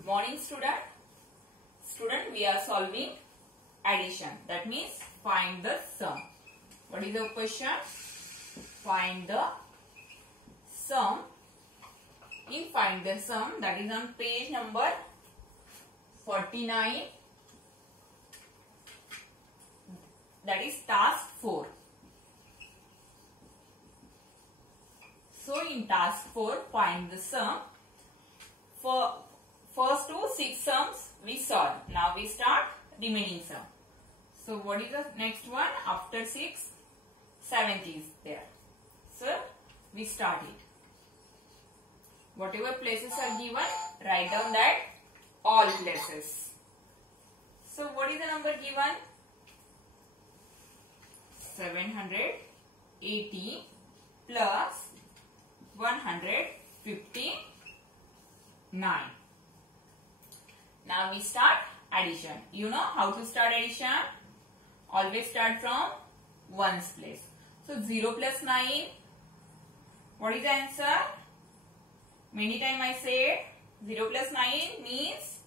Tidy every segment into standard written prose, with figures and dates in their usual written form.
Good morning, student. Student, we are solving addition. That means find the sum. What is the question? Find the sum. In find the sum, that is on page number 49. That is task 4. So in task 4, find the sum. For first 6 sums we solve. Now we start remaining sum. So what is the next one? After 6, 7th is there. So we start it. Whatever places are given, write down that all places. So what is the number given? 780 plus 159. Now we start addition. You know how to start addition? Always start from ones place. So 0 plus 9. What is the answer? Many times I said 0 plus 9 means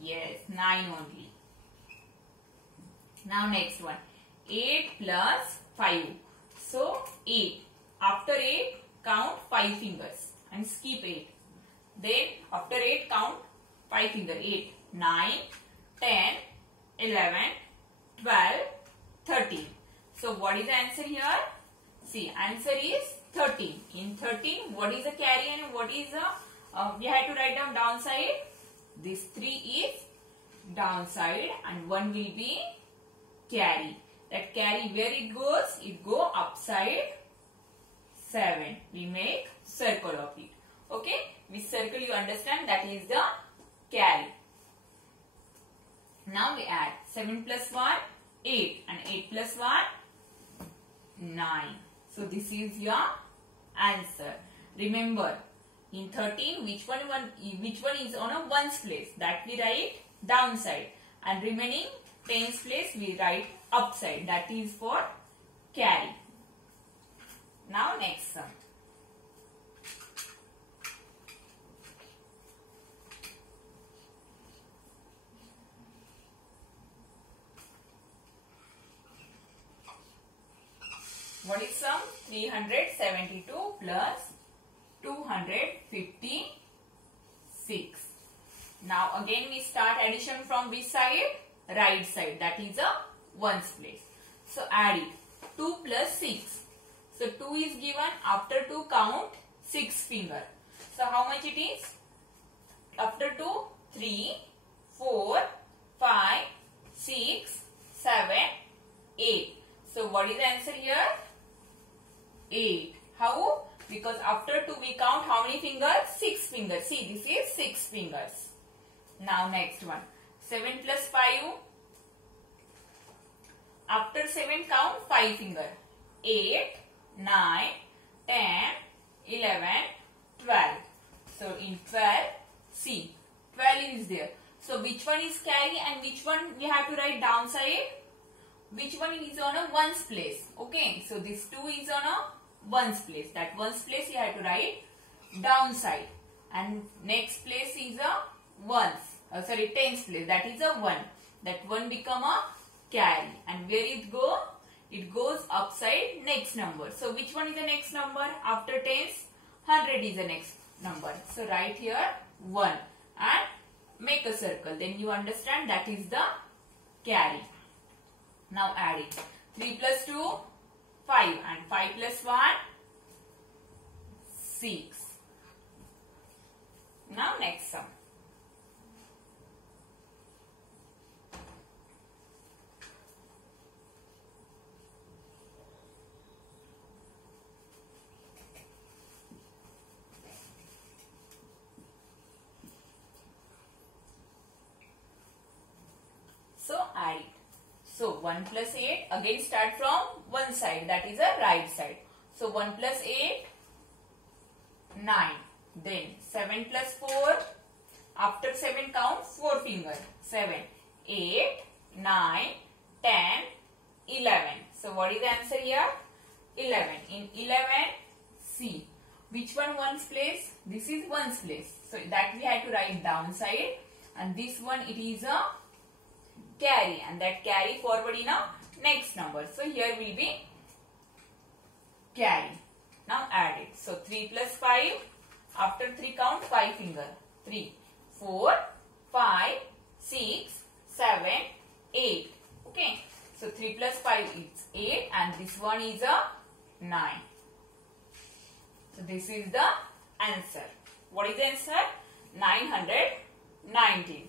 yes, 9 only. Now next one. 8 plus 5. So 8. After 8 count 5 fingers and skip 8. Then after 8 count 5 fingers. 8, 9, 10, 11, 12, 13. So what is the answer here? See, answer is 13. In 13, what is the carry and what is the, we have to write down downside. This 3 is downside and 1 will be carry. That carry, where it goes? It go upside 7. We make circle of it. Okay? With circle you understand that is the carry. Now we add 7 plus 1, 8 and 8 plus 1, 9. So this is your answer. Remember, in 13 which one is on a ones place? That we write downside, and remaining tens place we write upside. That is for carry. Now next sum. What is sum? 372 plus 256. Now again we start addition from which side? Right side. That is a ones place. So add it. 2 plus 6. So 2 is given. After 2 count 6 finger. So how much it is? After 2, 3, 4, 5, 6, 7, 8. So what is the answer here? 8. How? Because after 2 we count how many fingers? 6 fingers. See, this is 6 fingers. Now next one. 7 plus 5. After 7 count 5 finger. 8, 9, 10, 11, 12. So in 12, see, 12 is there. So which one is carry and which one we have to write downside? Which one is on a ones place? Okay, so this 2 is on a ones place. That ones place you have to write downside. And next place is a ones. Tens place. That is a 1. That 1 become a carry. And where it go? It goes upside next number. So which one is the next number? After tens, 100 is the next number. So write here 1 and make a circle. Then you understand that is the carry. Now add it. 3 plus 2, 5 and 5 plus 1, 6. Now next sum. So add it. So 1 plus 8, again start from one side, that is a right side. So 1 plus 8, 9. Then 7 plus 4, after 7 count 4 finger. 7, 8, 9, 10, 11. So what is the answer here? 11. In 11, see, Which one ones place? This is ones place. So that we had to write downside, and this one it is a carry, and that carry forward in a next number. So here will be carry. Now add it. So 3 plus 5. After 3 count 5 finger. 3, 4, 5, 6, 7, 8. Okay. So 3 plus 5 is 8, and this one is a 9. So this is the answer. What is the answer? 919.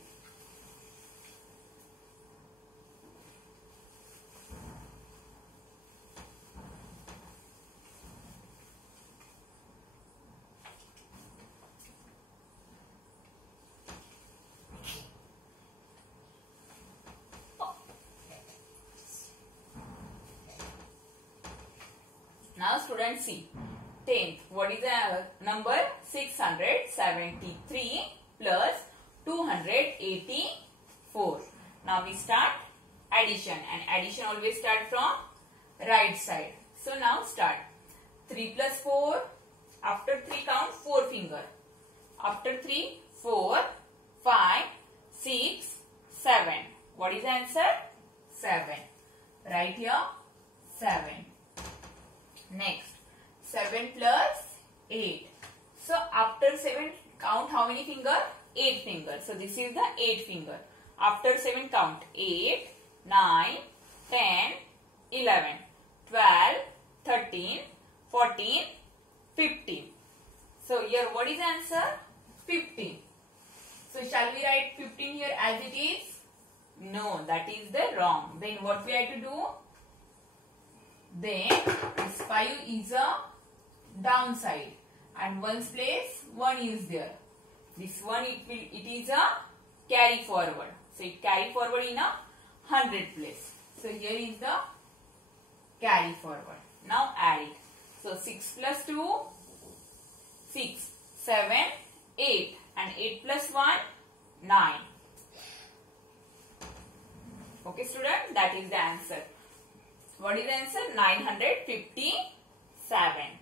Now students see. 10th. What is the number? 673 plus 284. Now we start addition, and addition always start from right side. So now start. 3 plus 4. After 3 count 4 finger. After 3, 4, 5, 6, 7. What is the answer? 7. Right here 7. Next. 7 plus 8. So after 7 count how many finger? 8 finger. So this is the 8 finger. After 7 count 8, 9, 10, 11, 12, 13, 14, 15. So here what is the answer? 15. So shall we write 15 here as it is? No, that is the wrong. Then what we have to do? Then this 5 is a downside, and ones place 1 is there. This one it is a carry forward. So it carry forward in a 100 place. So here is the carry forward. Now add it. So 6 plus 2, 6, 7, 8, and 8 plus 1, 9. Okay student, that is the answer. What is the answer? 957.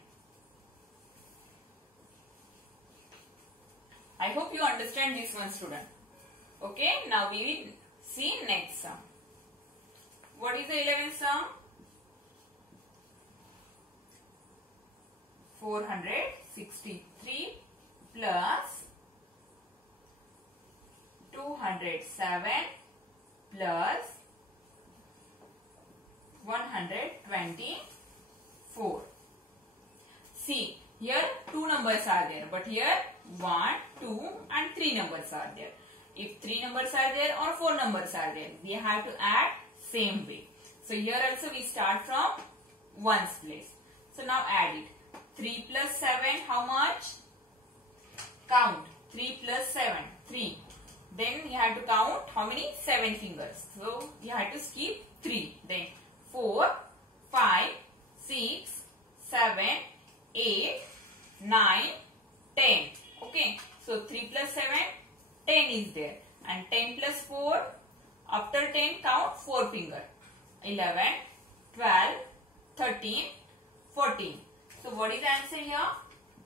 I hope you understand this one student. Okay, now we will see next sum. What is the 11th sum? 463 plus 207 plus 124. See, here 2 numbers are there, but here 1, 2 and 3 numbers are there. If 3 numbers are there or 4 numbers are there, we have to add same way. So here also we start from ones place. So now add it. 3 plus 7, how much? Count. 3 plus 7, 3. Then we have to count how many? 7 fingers. So we have to skip 3. Then 4, 5, 6, 7, 8, 9, 10. Okay. So 3 plus 7, 10 is there. And 10 plus 4, after 10 count 4 finger. 11, 12, 13, 14. So what is the answer here?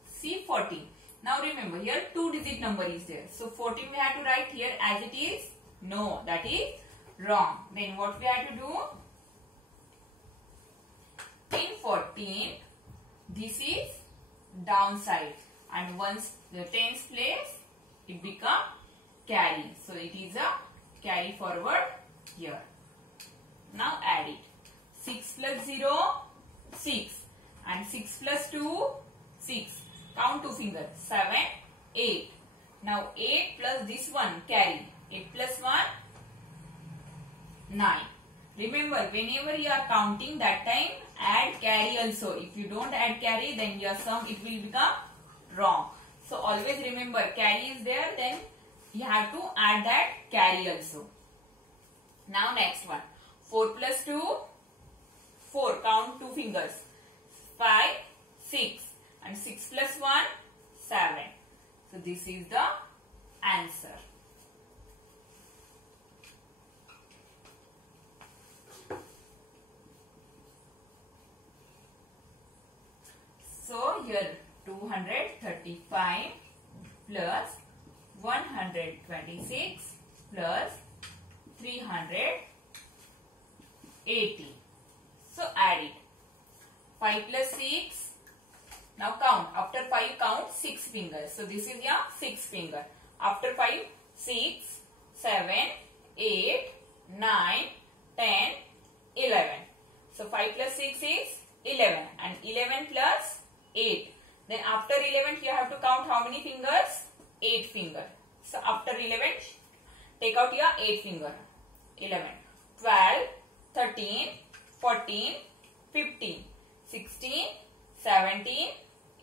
C 14. Now remember here 2 digit number is there. So 14 we have to write here as it is. No, that is wrong. Then what we have to do? In 14, this is downside, and once the tens place, it become carry. So it is a carry forward here. Now add it. 6 plus 0, 6. And 6 plus 2, 6. Count 2 fingers. 7, 8. Now 8 plus this one, carry. 8 plus 1, 9. Remember, whenever you are counting, that time add carry also. If you don't add carry, then your sum it will become wrong. So always remember, carry is there, then you have to add that carry also. Now next one. 4 plus 2, 4. Count 2 fingers. 5, 6. And 6 plus 1, 7. So this is the answer. So here 207 5 plus 126 plus 380. So add it. 5 plus 6. Now count. After 5 count 6 fingers. So this is your 6 finger. After 5, 6, 7, 8, 9, 10, 11. So 5 plus 6 is 11 and 11 plus 8. Then after 11 you have to count how many fingers? 8 finger. So after 11 take out your 8 finger. 11, 12, 13, 14, 15, 16, 17,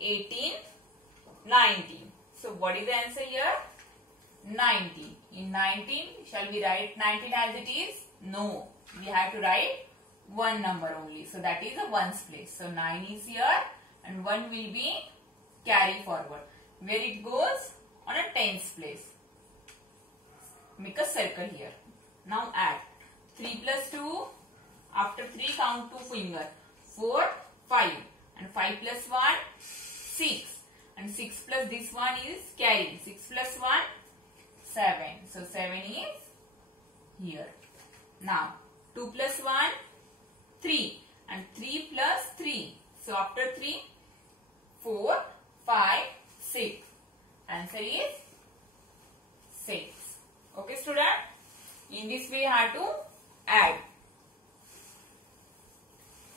18, 19. So what is the answer here? 19. In 19, shall we write 19 as it is? No. We have to write one number only. So that is a ones place. So 9 is here and 1 will be carry forward. Where it goes? On a tens place. Make a circle here. Now add. 3 plus 2. After 3 count 2 finger. 4, 5. And 5 plus 1, 6. And 6 plus this one is carry. 6 plus 1, 7. So 7 is here. Now 2 plus 1, 3. And 3 plus 3. So after 3, 4, 5, 6. Answer is 6. Okay student? In this way you have to add.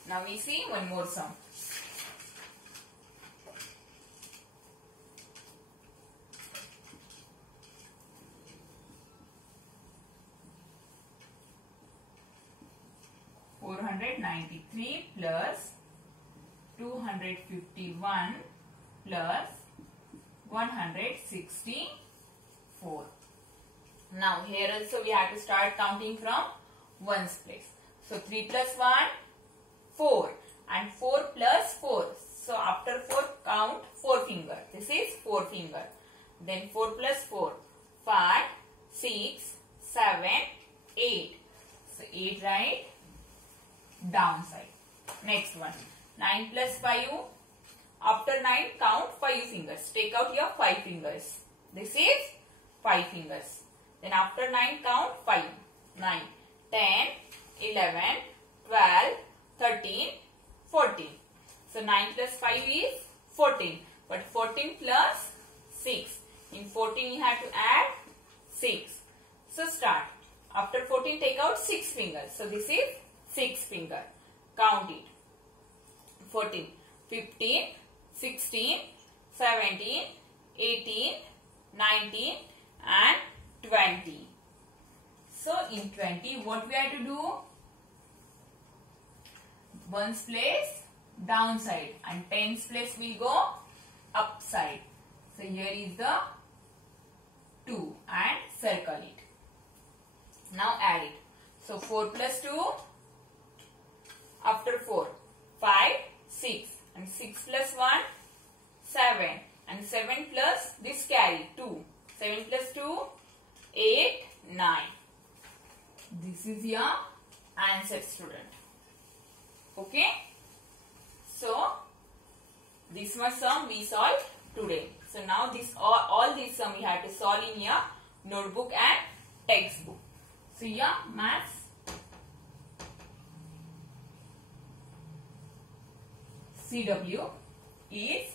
Now we see one more sum. $493 plus 251 plus 164. Now here also we have to start counting from ones place. So 3 plus 1, 4 and 4 plus 4. So after 4 count 4 finger. This is 4 finger. Then 4 plus 4, 5, 6, 7, 8. So 8 right downside. Next one. 9 plus 5. After 9 count 5 fingers. Take out your 5 fingers. This is 5 fingers. Then after 9 count 5. 9, 10, 11, 12, 13, 14. So 9 plus 5 is 14. But 14 plus 6. In 14 you have to add 6. So start. After 14 take out 6 fingers. So this is 6 finger. Count it. 14, 15, 16, 17, 18, 19 and 20. So in 20 what we have to do? Ones place downside and tens place will go upside. So here is the 2 and circle it. Now add it. So 4 plus 2. After 4, 5, 6 and 6 plus 1, 7 and 7 plus this carry 2. 7 plus 2, 8, 9. This is your answer student. Okay. So this much sum we solved today. So now this all these sum we have to solve in your notebook and textbook. So your maths CW is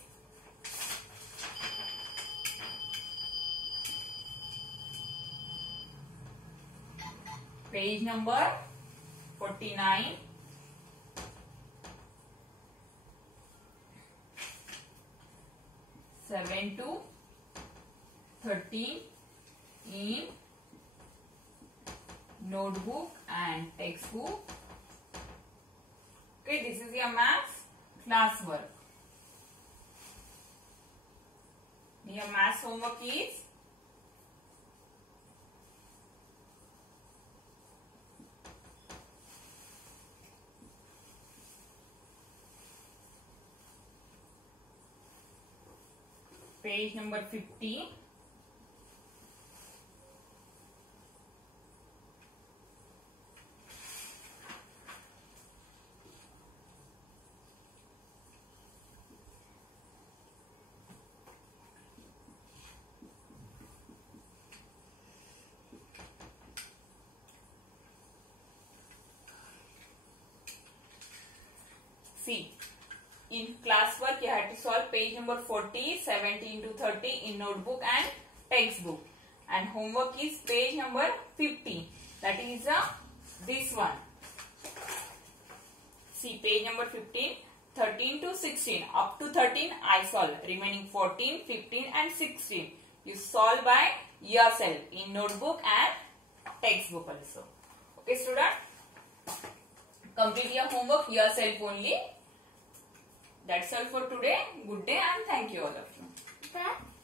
page number 49, seven to 13 in notebook and textbook. Okay, this is your maths classwork. Your maths homework is page number 50, See, in classwork you have to solve page number 40, 17 to 30 in notebook and textbook. And homework is page number 50. That is this one. See, page number 15, 13 to 16. Up to 13 I solve. Remaining 14, 15 and 16. You solve by yourself in notebook and textbook also. Okay, student? Complete your homework yourself only. That's all for today. Good day and thank you all of you.